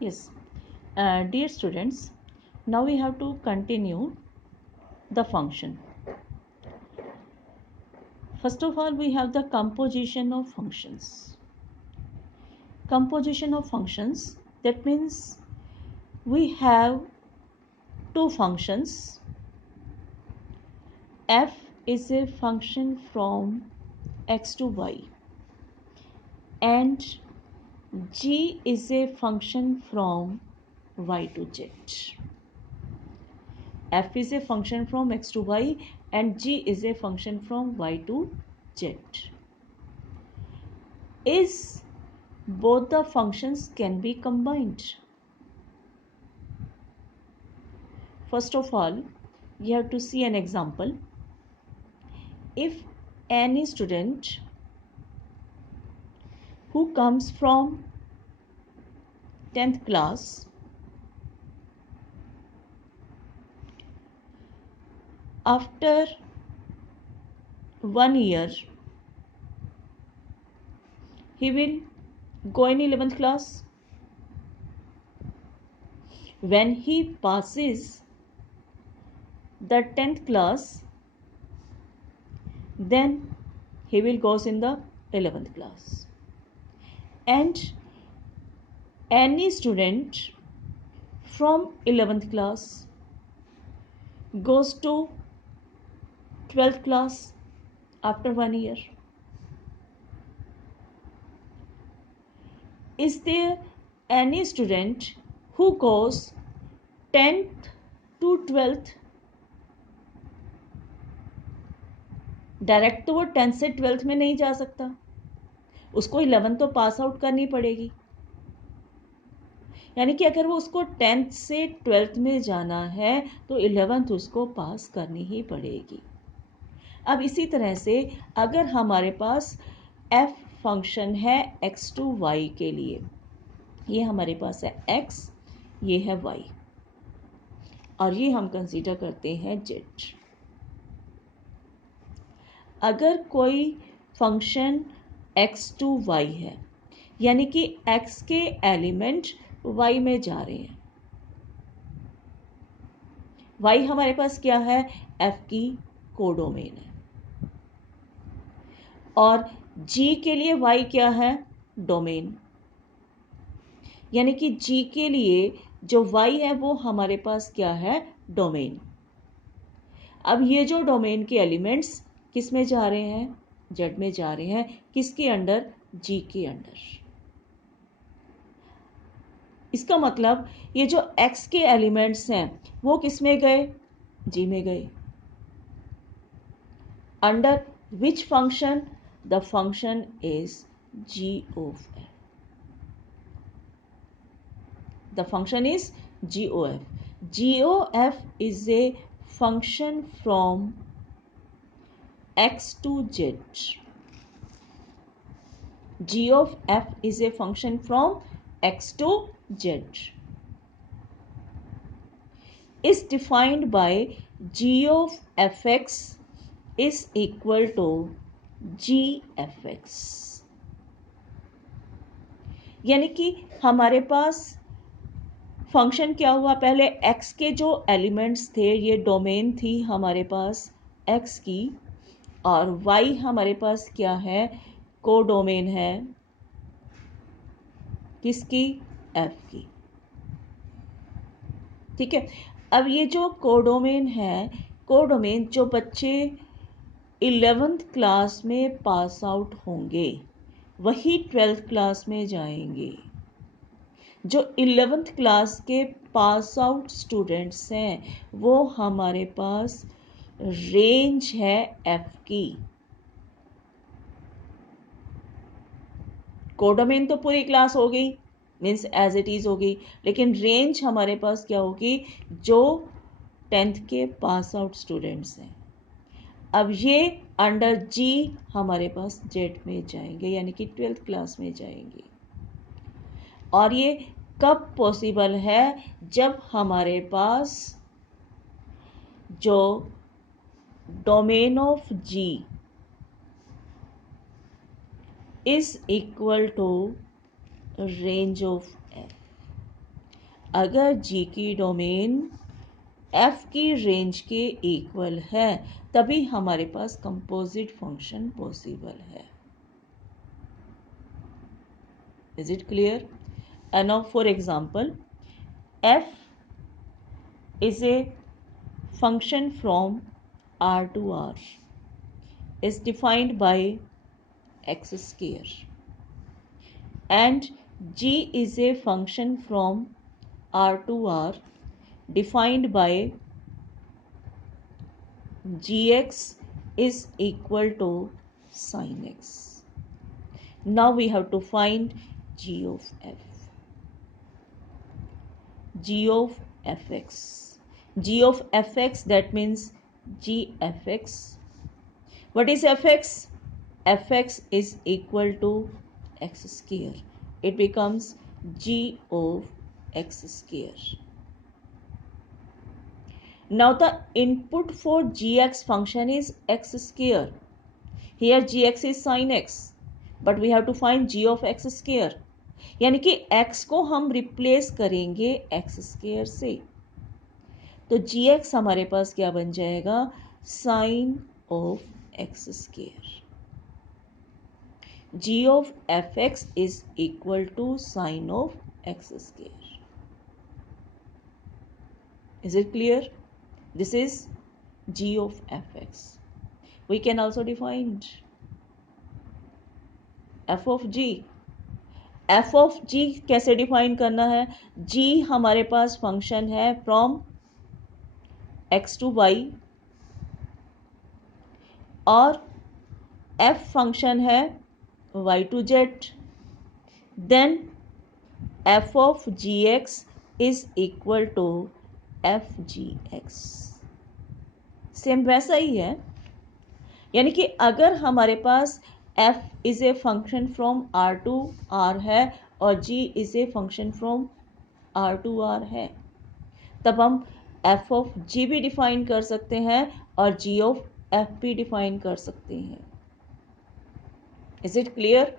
Yes, dear students, now we have to continue the function. First of all, we have the composition of functions. Composition of functions, that means we have two functions. F is a function from x to y and g is a function from y to z. F is a function from x to y and g is a function from y to z. Is both the functions can be combined? First of all, you have to see an example. If any student who comes from 10th class after 1 year he will go in 11th class. When he passes the 10th class, then he will goes in the 11th class. And any student from 11th class goes to 12th class after 1 year. Is there any student who goes 10th to 12th? Direct तो वो 10th से 12th में नहीं जा सकता, उसको 11th तो pass out करनी पड़ेगी. यानी कि अगर वो उसको 10th से 12th में जाना है तो 11th उसको पास करनी ही पड़ेगी. अब इसी तरह से अगर हमारे पास f फंक्शन है x टू y के लिए, ये हमारे पास है x, ये है y और ये हम कंसीडर करते हैं z. अगर कोई फंक्शन x टू y है यानी कि x के एलिमेंट y में जा रहे हैं. y हमारे पास क्या है? f की कोडोमेन है और g के लिए y क्या है? डोमेन. यानी कि g के लिए जो y है वो हमारे पास क्या है? डोमेन. अब ये जो डोमेन के एलिमेंट्स किस में जा रहे हैं? z में जा रहे हैं. किसके अंडर? g के अंडर. इसका मतलब ये जो x के एलिमेंट्स हैं वो किस में गए? g में गए. Under which function? The function is g of f. The function is GOF. GOF is a function from x to z. G of f is a function from x to z. Is defined by g of fx is equal to gfx. यानी कि हमारे पास function क्या हुआ? पहले x के जो elements थे, ये डोमेन थी हमारे पास x की, और y हमारे पास क्या है? कोडोमेन है. किसकी? f की. ठीक है. अब ये जो कोडोमेन है, कोडोमेन जो बच्चे 11th क्लास में पास आउट होंगे वही 12th क्लास में जाएंगे. जो 11th क्लास के पास आउट स्टूडेंट्स हैं वो हमारे पास रेंज है f की. कोडोमेन तो पूरी क्लास हो गई, मीन्स एज इट इज हो गई, लेकिन रेंज हमारे पास क्या होगी? जो 10th के पास आउट स्टूडेंट्स हैं. अब ये अंडर g हमारे पास z में जाएंगे यानी कि 12th क्लास में जाएंगे. और ये कब पॉसिबल है? जब हमारे पास जो domain of g is equal to range of f. अगर जी की डोमेन एफ की रेंज के इक्वल है तभी हमारे पास कंपोजिट फंक्शन पॉसिबल है. Is it clear? And now for example, F is a function from R to R is defined by x square, and G is a function from R to R defined by Gx is equal to sin x. Now we have to find G of f. G of fx. G of fx, that means G fx. What is fx? Fx is equal to x square. It becomes G of x square. Now the input for gx function is x square. Here gx is sin x, but we have to find G of x square. यानी कि x को हम replace करेंगे x square से, तो gx हमारे पास क्या बन जाएगा? Sine of x square. G of fx is equal to sine of x square. Is it clear? This is G of fx. We can also define f of g. f of g कैसे define करना है? g हमारे पास function है from x to y और f function है y to z. Then f of gx is equal to f gx. Same वैसा ही है. यानी कि अगर हमारे पास f is a function from r to r है और g is a function from r to r है, तब हम f ऑफ g भी डिफाइन कर सकते हैं और g ऑफ f भी डिफाइन कर सकते हैं. Is it clear?